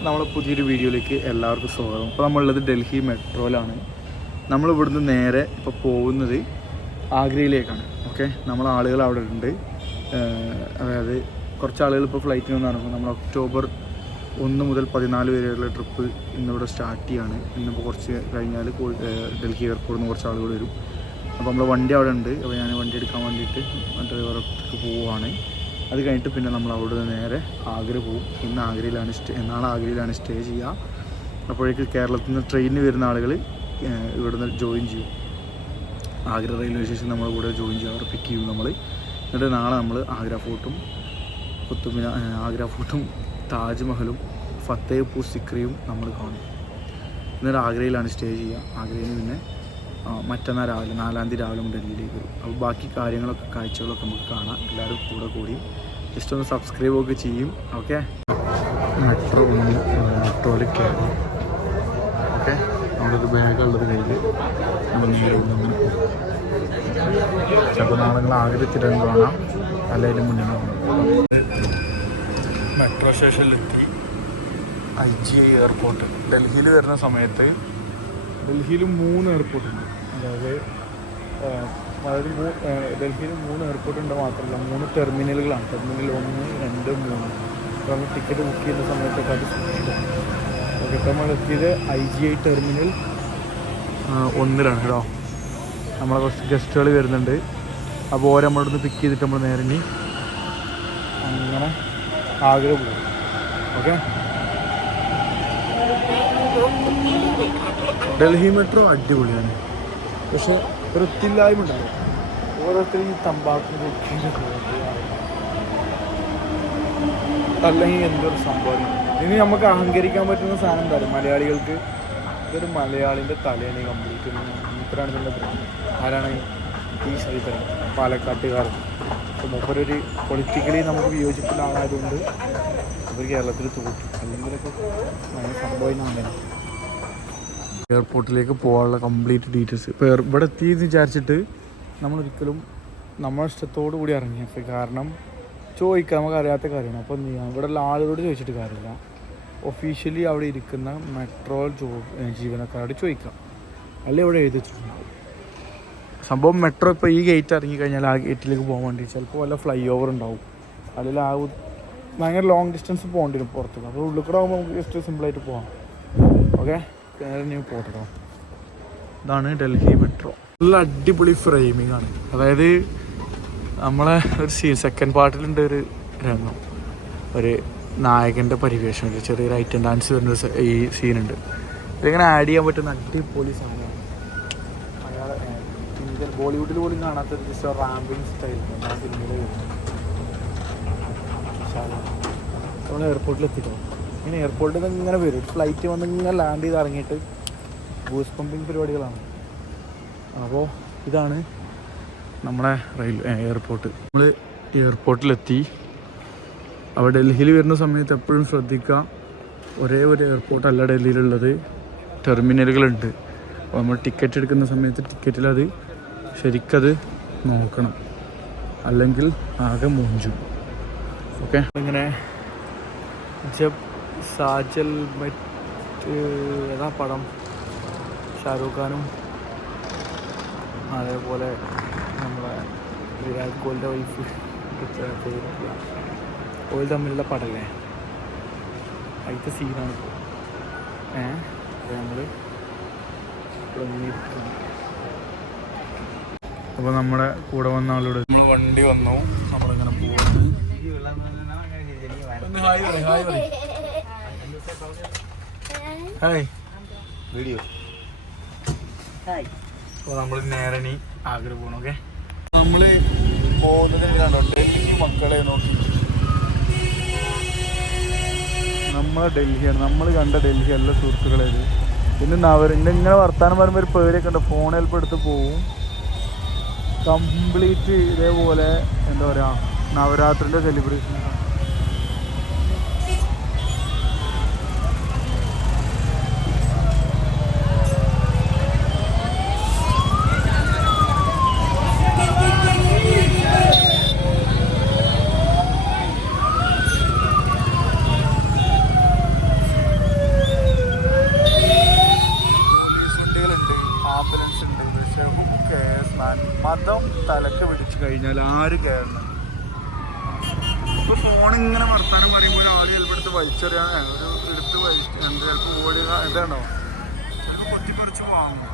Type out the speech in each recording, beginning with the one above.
നമ്മളെ പുതിയൊരു വീഡിയോയിലേക്ക് എല്ലാവർക്കും സ്വാഗതം. ഇപ്പോൾ നമ്മളുള്ളത് ഡൽഹി മെട്രോയിലാണ്. നമ്മൾ ഇവിടുന്ന് നേരെ ഇപ്പോൾ പോകുന്നത് ആഗ്രയിലേക്കാണ്. ഓക്കെ? നമ്മൾ ആളുകൾ അവിടെ ഉണ്ട്. അതായത് കുറച്ച് ആളുകൾ ഇപ്പോൾ ഫ്ലൈറ്റിൽ നിന്ന് ഇറങ്ങും നമ്മൾ ഒക്ടോബർ ഒന്ന് മുതൽ പതിനാല് വരെയുള്ള ട്രിപ്പ് ഇന്നിവിടെ സ്റ്റാർട്ട് ചെയ്യാണ്. ഇന്നിപ്പോൾ കുറച്ച് കഴിഞ്ഞാൽ ഡൽഹി എയർപോർട്ടിൽ നിന്ന് കുറച്ച് ആളുകൾ വരും. അപ്പോൾ നമ്മൾ വണ്ടി അവിടെ ഉണ്ട്. അപ്പോൾ ഞാൻ വണ്ടി എടുക്കാൻ വേണ്ടിയിട്ട് ഡ്രൈവർക്ക് പോവുകയാണ് അത് കഴിഞ്ഞിട്ട് പിന്നെ നമ്മൾ അവിടെ നിന്ന് നേരെ ആഗ്ര പോവും ഇന്ന് ആഗ്രയിലാണ് സ്റ്റേ എന്നാണ് ആഗ്രയിലാണ് സ്റ്റേ ചെയ്യുക. അപ്പോഴേക്ക് കേരളത്തിൽ നിന്ന് ട്രെയിനിന് വരുന്ന ആളുകൾ ഇവിടെ നിന്ന് ജോയിൻ ചെയ്യും. ആഗ്ര റെയിൽവേ സ്റ്റേഷൻ നമ്മൾ കൂടെ ജോയിൻ ചെയ്യും. അവിടെ പിക്ക് ചെയ്യും നമ്മൾ എന്നിട്ട് നാളെ നമ്മൾ ആഗ്ര ഫോർട്ടും കുത്തുമിന ആഗ്ര ഫോർട്ടും താജ്മഹലും ഫത്തേപൂർ സിക്രിയും നമ്മൾ കാണും. എന്നിട്ട് ആഗ്രയിലാണ് സ്റ്റേ ചെയ്യുക. ആഗ്രയിൽ നിന്ന് പിന്നെ മറ്റന്നാൾ രാവിലെ നാലാം തീയതി രാവിലെ നമ്മൾ ഡൽഹിയിലേക്ക് വരും. അപ്പോൾ ബാക്കി കാര്യങ്ങളൊക്കെ കാഴ്ചകളൊക്കെ നമുക്ക് കാണാം. എല്ലാവരും കൂടെ കൂടി ജസ്റ്റ് ഒന്ന് സബ്സ്ക്രൈബ് ഒക്കെ ചെയ്യും ഓക്കെ മെട്രോ മെട്രോയിൽ കയറി ഓക്കെ നമ്മളൊരു ബാഗുള്ളത് കയ്യിൽ നമ്മൾ നേരെ ഇവിടെ ചിലപ്പോൾ നാളെ നിങ്ങൾ ആഗ്രഹത്തിലും കാണാം. അല്ലെങ്കിൽ മുന്നിൽ മെട്രോ സ്റ്റേഷനിലെത്തി ഐ ജി ഐ എയർപോർട്ട് ഡൽഹിയിൽ വരുന്ന സമയത്ത് ഡൽഹിയിൽ മൂന്ന് എയർപോർട്ട് മൂ- ആ, ഡൽഹിയിൽ മൂന്ന് എയർപോർട്ട് ഉണ്ട് മാത്രമല്ല മൂന്ന് ടെർമിനലുകളാണ് ടെർമിനൽ ഒന്ന് രണ്ട് മൂന്ന്. അപ്പോൾ നമ്മൾ ടിക്കറ്റ് ബുക്ക് ചെയ്യുന്ന സമയത്തൊക്കെ അത് ഓക്കെ ഇപ്പോൾ നമ്മൾ എത്തിയത് ഐ ജി ഐ ടെർമിനൽ ഒന്നിലാണ് കേട്ടോ. നമ്മളെ കുറച്ച് ഗസ്റ്റുകൾ വരുന്നുണ്ട്. അപ്പോൾ ഓരോ നമ്മളിവിടുന്ന് പിക്ക് ചെയ്തിട്ട് നമ്മൾ നേരെ ഇനി അങ്ങനെ ആഗ്രഹം പോകും ഓക്കെ ഡൽഹി മെട്രോ അടിപൊളിയാണ്. പക്ഷെ ഒരു ഒത്തില്ലായ്മ ഉണ്ടല്ലോ ഓരോരുത്തരും ഈ തമ്പാക്കും അല്ലെങ്കിൽ എന്തൊരു സംഭവം. ഇനി നമുക്ക് അഹങ്കരിക്കാൻ പറ്റുന്ന സാധനം എന്തായാലും മലയാളികൾക്ക് ഇതൊരു മലയാളിന്റെ തലേനെ കംപ്ലീറ്റ് മൂപ്പരാണ് നല്ല ആരാണ് ഈ ശ്രീധരൻ പാലക്കാട്ടുകാർ. മൂപ്പരൊരു പൊളിറ്റിക്കലി നമുക്ക് വിയോജിപ്പുള്ള ആളായതുകൊണ്ട് അവർ കേരളത്തിൽ തോറ്റു. അല്ലെങ്കിലൊക്കെ ഭയങ്കര സംഭവം എയർപോർട്ടിലേക്ക് പോകാനുള്ള കംപ്ലീറ്റ് ഡീറ്റെയിൽസ് ഇപ്പോൾ ഇവിടെ എത്തിയെന്ന് വിചാരിച്ചിട്ട് നമ്മൾ ഒരിക്കലും നമ്മുടെ ഇഷ്ടത്തോടു കൂടി ഇറങ്ങിയപ്പോൾ കാരണം ചോദിക്കാൻ നമുക്ക് അറിയാത്ത കാര്യമാണ്. അപ്പോൾ എന്ത് ചെയ്യാം ഇവിടെയുള്ള ആളുകളോട് ചോദിച്ചിട്ട് കാര്യമില്ല. ഒഫീഷ്യലി അവിടെ ഇരിക്കുന്ന മെട്രോ ജോബ് ജീവനക്കാരോട് ചോദിക്കാം. അല്ലെങ്കിൽ ഇവിടെ എഴുതി വെച്ചിട്ടുണ്ടാവും. സംഭവം മെട്രോ ഇപ്പോൾ ഈ ഗേറ്റ് ഇറങ്ങി കഴിഞ്ഞാൽ ആ ഗേറ്റിലേക്ക് പോകാൻ വേണ്ടി ചിലപ്പോൾ വല്ല ഫ്ലൈ ഓവർ ഉണ്ടാവും. അല്ലെങ്കിൽ ആ ഭയങ്കര ലോങ് ഡിസ്റ്റൻസ് പോകേണ്ടി വരും പുറത്തേക്ക് അപ്പോൾ ഉള്ളിൽ കൂടെ ആകുമ്പോൾ നമുക്ക് ജസ്റ്റ് സിമ്പിളായിട്ട് പോകാം ഓക്കെ നീ പോട്ടോ ഇതാണ് ഡൽഹി മെട്രോ നല്ല അടിപൊളി ഫ്രെയിമിംഗ് ആണ്. അതായത് നമ്മളെ ഒരു സീൻ സെക്കൻഡ് പാർട്ടിലുണ്ട് ഒരു രംഗം. ഒരു നായകന്റെ പരിവേഷം ചെറിയ റൈറ്റ് ഐറ്റം ഡാൻസ് വരുന്ന ഈ സീനുണ്ട് ഇതിങ്ങനെ ആഡ് ചെയ്യാൻ പറ്റുന്ന അടിപൊളി സാധനം ബോളിവുഡിൽ പോലും കാണാത്ത ഒരു റാമ്പിങ് സ്റ്റൈൽ നമ്മൾ എയർപോർട്ടിൽ എത്തിക്കോ ഇങ്ങനെ എയർപോർട്ടിൽ നിന്ന് ഇങ്ങനെ വരും. ഫ്ലൈറ്റ് വന്ന് ഇങ്ങനെ ലാൻഡ് ചെയ്ത് ഇറങ്ങിയിട്ട് ബൂസ് പമ്പിങ് പരിപാടികളാണ്. അപ്പോൾ ഇതാണ് നമ്മുടെ റെയിൽ എയർപോർട്ട് നമ്മൾ എയർപോർട്ടിലെത്തി അവിടെ ഡൽഹിയിൽ വരുന്ന സമയത്ത് എപ്പോഴും ശ്രദ്ധിക്കുക. ഒരേ ഒരു എയർപോർട്ടല്ല ഡൽഹിയിലുള്ളത്. ടെർമിനലുകളുണ്ട് അപ്പോൾ നമ്മൾ ടിക്കറ്റ് എടുക്കുന്ന സമയത്ത് ടിക്കറ്റിൽ അത് ശരിക്കത് നോക്കണം. അല്ലെങ്കിൽ ആകെ മൂഞ്ചും. ഓക്കെ ഇങ്ങനെ ജബ് സാജൽ മറ്റ് ഏതാ പടം? ഷാരൂഖ് ഖാനും അതേപോലെ നമ്മളെ വിരാട് കോഹ്ലിന്റെ വൈഫ് ഓയിൽ തമ്മിലുള്ള പടല്ലേ? അതിന്റെ സീനാണ് ഇപ്പോൾ ഏ? നമ്മുടെ കൂടെ വന്ന ആളോട് നമ്മൾ വണ്ടി വന്നു. നമ്മളിങ്ങനെ പോകുന്നു ഹായ് പറയ്, ഹായ് വീഡിയോ ഹായ് അപ്പോൾ നമ്മൾ നേരെ നീ ആഗ്ര പോകണം ഓക്കെ നമ്മൾ പോകുന്നത് കണ്ടോ? ഡൽഹി മക്കളെ നോക്കി. നമ്മളെ ഡൽഹിയാണ്. നമ്മൾ കണ്ട ഡൽഹി അല്ല സുഹൃത്തുക്കളെ ഇത്. പിന്നെ നവർ ഇങ്ങനെ വർത്താനം പറയുമ്പോൾ ഒരു പേരൊക്കെ ഉണ്ട്. ഫോൺ ചിലപ്പോൾ എടുത്ത് പോവും. കംപ്ലീറ്റ് ഇതേപോലെ എന്താ പറയുക നവരാത്രിന്റെ സെലിബ്രേഷൻ ബോംബൊക്കെ പിടിച്ചു കഴിഞ്ഞാൽ ആര് കയറണം? ഇപ്പൊ ഫോൺ ഇങ്ങനെ വർത്താനം പറയുമ്പോൾ ആൾ ചിലപ്പോൾ എടുത്ത് വലിച്ചെറിയാൻ ഒരു എടുത്ത് വലിച്ചു ചിലപ്പോൾ ഓടുക ഇതാണോ? ചിലപ്പോൾ കൊത്തിപ്പറിച്ച് വാങ്ങും.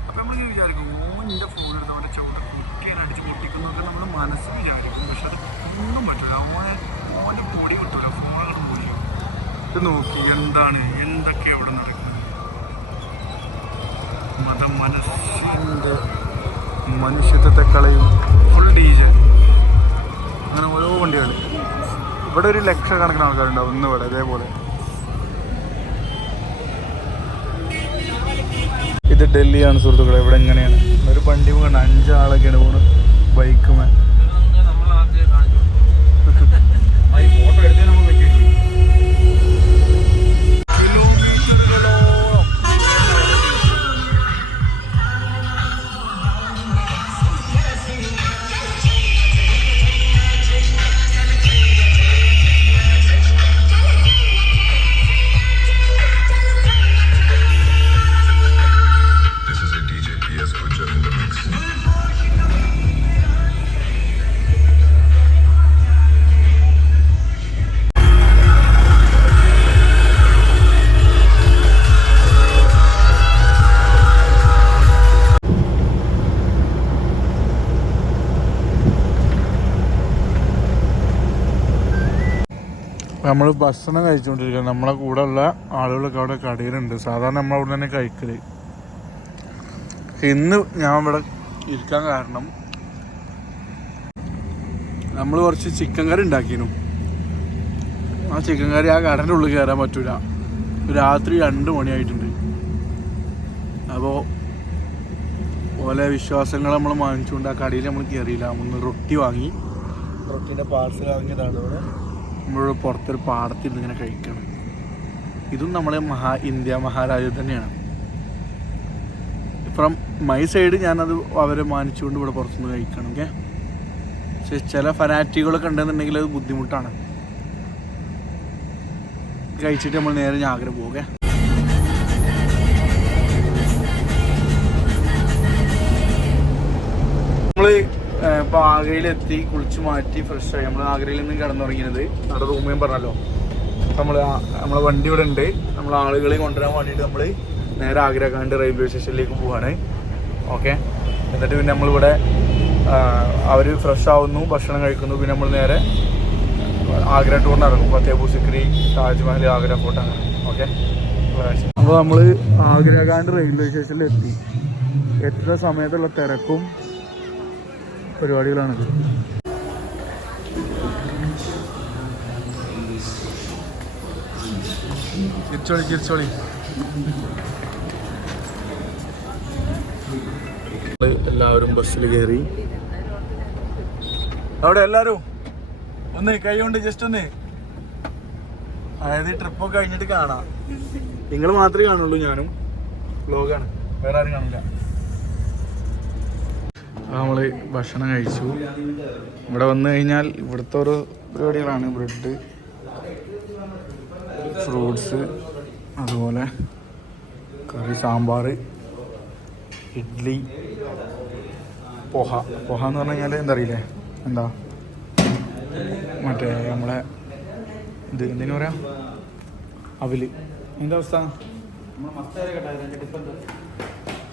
അപ്പം നമ്മൾ വിചാരിക്കും ഓ എന്റെ ഫോൺ എടുത്ത് അവന്റെ ചുവടെ കുട്ടിയാണ് അടിച്ച് പൊട്ടിക്കുന്നതൊക്കെ നമ്മൾ മനസ്സ് വിചാരിക്കും. പക്ഷെ അത് ഒന്നും പറ്റില്ല ഓനെ ഓന്റെ പൊടി കിട്ടില്ല ഫോണുകളും പൊടി ഇത് നോക്കി എന്താണ് എന്തൊക്കെ അവിടെ നടക്കുന്നത്? മതം മനസ്സിന്റെ മനുഷ്യത്വത്തെ കളയും ഫുൾ ഡീജൽ അങ്ങനെ ഓരോ വണ്ടികൾ ഇവിടെ ഒരു ലക്ഷക്കണക്കിന് ആൾക്കാരുണ്ടാവും ഇന്ന് ഇവിടെ അതേപോലെ ഇത് ഡൽഹിയാണ് സുഹൃത്തുക്കളെ ഇവിടെ എങ്ങനെയാണ്? ഒരു വണ്ടി കൊണ്ട് അഞ്ചാളൊക്കെയാണ് പോണ് നമ്മൾ ഭക്ഷണം കഴിച്ചുകൊണ്ടിരിക്കുക നമ്മളെ കൂടെ ഉള്ള ആളുകളൊക്കെ അവിടെ കടയിലുണ്ട്. സാധാരണ നമ്മൾ അവിടെ തന്നെ കഴിക്കൽ. ഇന്ന് ഞാൻ ഇവിടെ ഇരിക്കാൻ കാരണം നമ്മൾ കുറച്ച് ചിക്കൻ കറി ഉണ്ടാക്കിയിരുന്നു ആ ചിക്കൻ കറി ആ കടന്റെ ഉള്ളിൽ കയറാൻ പറ്റൂല. രാത്രി രണ്ട് മണിയായിട്ടുണ്ട്. അപ്പോൾ ഓലെ വിശ്വാസങ്ങൾ നമ്മൾ വാങ്ങിച്ചുകൊണ്ട് ആ കടയിൽ നമ്മൾ കയറിയില്ല നമ്മൾ റൊട്ടി വാങ്ങി. റൊട്ടീന്റെ പാർസൽ വാങ്ങിയതാണ് ഇവിടെ. നമ്മളിവിടെ പുറത്തൊരു പാടത്തിരുന്ന് ഇങ്ങനെ കഴിക്കണം. ഇതും നമ്മളെ മഹാ ഇന്ത്യ മഹാരാജ്യം തന്നെയാണ്. ഫ്രം മൈ സൈഡ് ഞാനത് അവരെ മാനിച്ചുകൊണ്ട് ഇവിടെ പുറത്തുനിന്ന് കഴിക്കണം ഓക്കെ പക്ഷെ ചില ഫനാറ്റികളൊക്കെ ഉണ്ടെന്നുണ്ടെങ്കിൽ അത് ബുദ്ധിമുട്ടാണ്. കഴിച്ചിട്ട് നമ്മൾ നേരെ ഞാൻ ആഗ്രഹം പോകേ നമ്മൾ ഇപ്പോൾ ആഗ്രയിലെത്തി കുളിച്ച് മാറ്റി ഫ്രഷ് ആയി. നമ്മൾ ആഗ്രയിൽ നിന്ന് കിടന്നുറങ്ങിയത്. നമ്മുടെ റൂമിൽ പറഞ്ഞല്ലോ. നമ്മൾ നമ്മളെ വണ്ടി ഇവിടെ ഉണ്ട്. നമ്മൾ ആളുകളെ കൊണ്ടുവരാൻ വേണ്ടിയിട്ട് നമ്മൾ നേരെ ആഗ്രഹക്കാണ്ട് റെയിൽവേ സ്റ്റേഷനിലേക്ക് പോവാണ്. ഓക്കെ എന്നിട്ട് പിന്നെ നമ്മളിവിടെ അവർ ഫ്രഷ് ആവുന്നു ഭക്ഷണം കഴിക്കുന്നു. പിന്നെ നമ്മൾ നേരെ ആഗ്ര ടൂറിന് ഇറങ്ങും. ഫത്തേപൂർ സിക്രി താജ്മഹൽ ആഗ്ര ഫോർട്ട് അങ്ങനെ. ഓക്കെ അപ്പോൾ നമ്മൾ ആഗ്രഹകാണ്ട് റെയിൽവേ സ്റ്റേഷനിൽ എത്തി. എത്ര സമയത്തുള്ള തിരക്കും പരിപാടികളാണിത് ചിരിച്ചോളി ചിരിച്ചോളി എല്ലാവരും ബസ്സിൽ കയറി. അവിടെ എല്ലാരും ഒന്ന് കൈ കൊണ്ട് ജസ്റ്റ് ഒന്ന് അതായത് ട്രിപ്പൊക്കെ കഴിഞ്ഞിട്ട് കാണാം. നിങ്ങൾ മാത്രമേ കാണുള്ളൂ ഞാനും. വ്ലോഗാണ് വേറെ ആരും കാണില്ല. നമ്മൾ ഭക്ഷണം കഴിച്ചു. ഇവിടെ വന്നു കഴിഞ്ഞാൽ ഇവിടുത്തെ ഓരോ പരിപാടികളാണ്. ബ്രെഡ് ഫ്രൂട്ട്സ് അതുപോലെ കറി സാമ്പാർ ഇഡ്ഡലി പൊഹ. പൊഹ എന്ന് പറഞ്ഞു കഴിഞ്ഞാൽ എന്താ അറിയില്ലേ? എന്താ? മറ്റേ നമ്മളെ ഇത് എന്തിനു പറയാം? അവൽ. എന്താ അവസ്ഥ?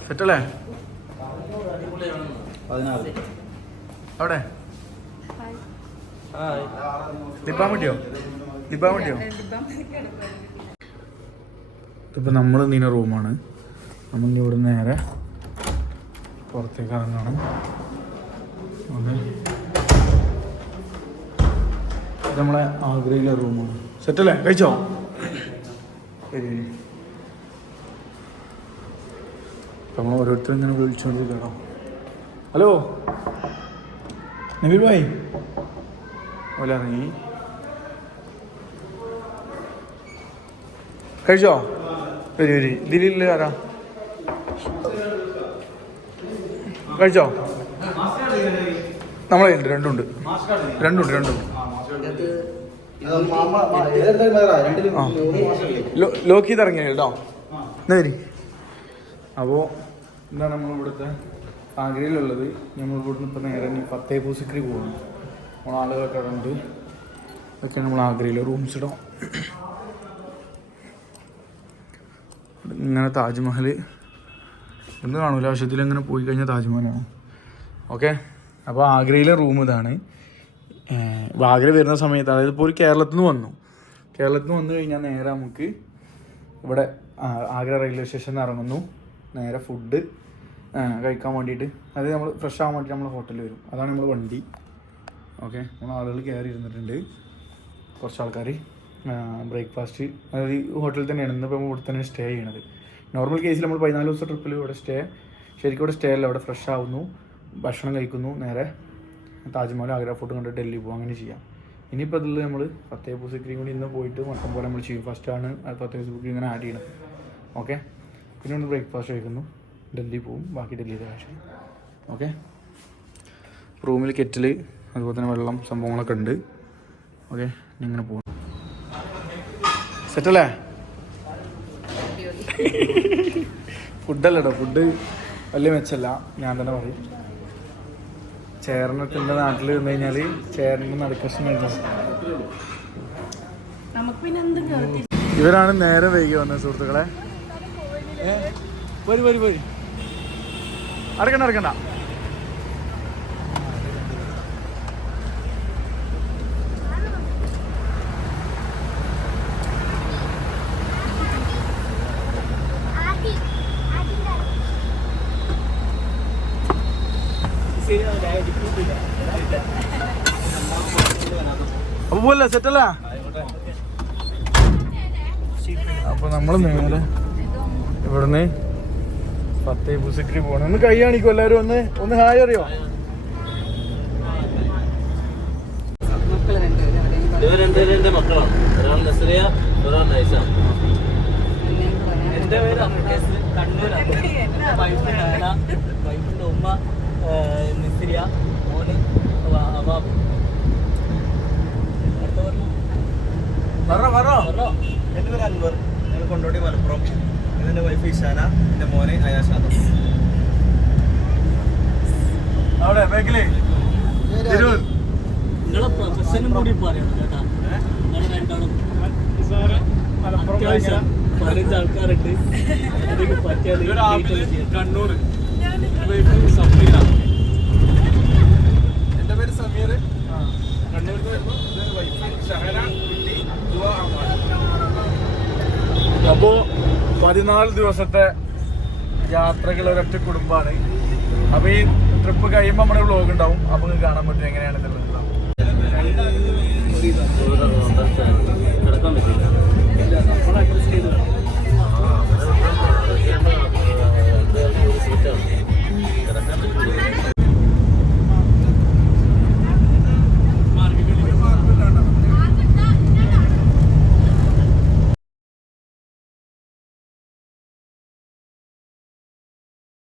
സെറ്റല്ലേ? അവിടെ? ലിപ്പാൻ പറ്റിയോ ലിപ്പാൻ പറ്റിയോ ഇതിപ്പോൾ നമ്മൾ നീന റൂമാണ്. നമ്മൾ ഇവിടെ നേരെ പുറത്തേക്ക് ഇറങ്ങണം. ഓക്കെ. ഇത് നമ്മളെ ആഗ്രയിലെ റൂമാണ്. സെറ്റല്ലേ? കഴിച്ചോ? ശരി. നമ്മൾ ഓരോരുത്തരും ഇങ്ങനെ വിളിച്ചുകൊണ്ടിരിക്കണോ ഹലോ. നബീൽ ഭായ്. ഓല നീ. കഴിച്ചോ? വരി വരി ഇതിലില്ല ആരാ? കഴിച്ചോ? നമ്മളെ ഉണ്ട് രണ്ടുണ്ട്. രണ്ടുണ്ട് രണ്ടുണ്ട്. ലോക്ക് ഇറങ്ങിയ കേട്ടോ. എന്നാ വരി അപ്പോൾ എന്താണ് നമ്മൾ ഇവിടുത്തെ ആഗ്രയിലുള്ളത് നമ്മൾ ഇവിടുന്ന് ഇപ്പോൾ നേരെ ഇനി ഫത്തേപൂർ സിക്രി പോകണം നമ്മൾ ആളുകളൊക്കെ ഉണ്ട്. ഇതൊക്കെയാണ് നമ്മൾ ആഗ്രഹമില്ല റൂംസ് ഇടാം. ഇങ്ങനെ താജ്മഹൽ എന്ത് കാണൂല. ആവശ്യത്തിൽ ഇങ്ങനെ പോയി കഴിഞ്ഞാൽ താജ്മഹലാണ്. ഓക്കെ അപ്പോൾ ആഗ്രയിലെ റൂം ഇതാണ്. ആഗ്ര വരുന്ന സമയത്ത് അതായത് ഇപ്പോൾ ഒരു കേരളത്തിൽ നിന്ന് വന്നു. കേരളത്തിൽ നിന്ന് വന്നു കഴിഞ്ഞാൽ നേരെ നമുക്ക് ഇവിടെ ആഗ്ര റെയിൽവേ സ്റ്റേഷനിൽ ഇറങ്ങുന്നു. നേരെ ഫുഡ് കഴിക്കാൻ വേണ്ടിയിട്ട്. അത് നമ്മൾ ഫ്രഷ് ആകാൻ വേണ്ടിയിട്ട് നമ്മൾ ഹോട്ടലിൽ വരും. അതാണ് നമ്മൾ വണ്ടി. ഓക്കെ നമ്മൾ ആളുകൾ കയറി ഇരുന്നിട്ടുണ്ട്. കുറച്ച് ആൾക്കാർ ബ്രേക്ക്ഫാസ്റ്റ് അതായത് ഹോട്ടലിൽ തന്നെയാണ്. ഇന്നിപ്പോൾ ഇവിടെ തന്നെ സ്റ്റേ ചെയ്യണത്. നോർമൽ കേസിൽ നമ്മൾ പതിനാല് ദിവസം ട്രിപ്പിൽ ഇവിടെ സ്റ്റേ ശരിക്കും ഇവിടെ സ്റ്റേ അല്ല. ഇവിടെ ഫ്രഷ് ആവുന്നു. ഭക്ഷണം കഴിക്കുന്നു നേരെ. താജ്മഹൽ ആഗ്ര ഫോർട്ട് കണ്ട് ഡൽഹി പോകും അങ്ങനെ ചെയ്യാം. ഇനിയിപ്പോൾ അതിൽ നമ്മൾ ഫത്തേപൂർ സിക്രി കൂടി ഇന്ന് പോയിട്ട് മട്ടം പോലെ നമ്മൾ ചെയ്യും. ഫസ്റ്റാണ് ഫത്തേപൂർ സിക്രി ഇങ്ങനെ ആഡ് ചെയ്യണം ഓക്കെ പിന്നെ നമ്മൾ ബ്രേക്ക്ഫാസ്റ്റ് കഴിക്കുന്നു. ഡൽഹി പോവും. ബാക്കി ഡൽഹിയിലെ കാശ് ഓക്കെ. റൂമിൽ കെറ്റിൽ അതുപോലെ തന്നെ വെള്ളം സംഭവങ്ങളൊക്കെ ഉണ്ട്. ഓക്കെ ഇങ്ങനെ പോകും സെറ്റല്ലേ? ഫുഡല്ലട്ടോ ഫുഡ് വലിയ മെച്ചല്ല. ഞാൻ തന്നെ പറയും. ചേർന്നിട്ട് എന്റെ നാട്ടിൽ വന്നു കഴിഞ്ഞാൽ ചേർന്ന് നടക്കുന്ന ഇവരാണ് നേരെ വൈകി വന്നത് സുഹൃത്തുക്കളെ? വരൂ വരൂ വരൂ. അടക്കണ്ട അടക്കണ്ട അപ്പൊ പോലെ സെറ്റല്ല അപ്പൊ നമ്മൾ നേരെ ഇവിടുന്ന് ഫത്തേപൂർ സിക്രി പോകണം ഒന്ന് കൈ കാണിക്കും എല്ലാവരും ഒന്ന്. ഒന്ന് ഹായ് അറിയോ? ഇവർ രണ്ടുപേരും എന്റെ മക്കളാണ്. ഒരാൾ നസറിയ ഒരാൾ നൈസ എന്റെ പേര് കണ്ണൂരാണ് എന്റെ വൈഫ് നാന വൈഫിന്റെ ഉമ്മ നസരിയ മോന് അവ- അവാബ് അടുത്ത പറഞ്ഞു പറഞ്ഞോ പറഞ്ഞോ പറഞ്ഞോ എന്റെ പേര് അൻവർ ഞങ്ങൾ കൊണ്ടോട്ടി മലപ്പുറം ഇതെന്റെ വൈഫ് ഇഷാന എന്റെ മോനെ അയാഷാദം അവിടെ ബാക്കിൽ തിരൂർ നിങ്ങളെ പ്രൊഫഷനും കൂടി പറയണം കേട്ടാ നിങ്ങൾ രണ്ടാളും അത്യാവശ്യം പതിനഞ്ച് ആൾക്കാരുണ്ട്. കണ്ണൂർ. എന്റെ പേര് സമീർ. കണ്ണൂർക്ക് വരുമ്പോൾ ഷഹന കുട്ടി അപ്പോ പതിനാല് ദിവസത്തെ യാത്രകൾ ഒരൊറ്റ കുടുംബമാണ്. അപ്പൊ ഈ ട്രിപ്പ് കഴിയുമ്പോൾ നമ്മുടെ വ്ലോഗ് ഉണ്ടാവും. അപ്പൊ കാണാൻ പറ്റും എങ്ങനെയാണെന്നുള്ളത്.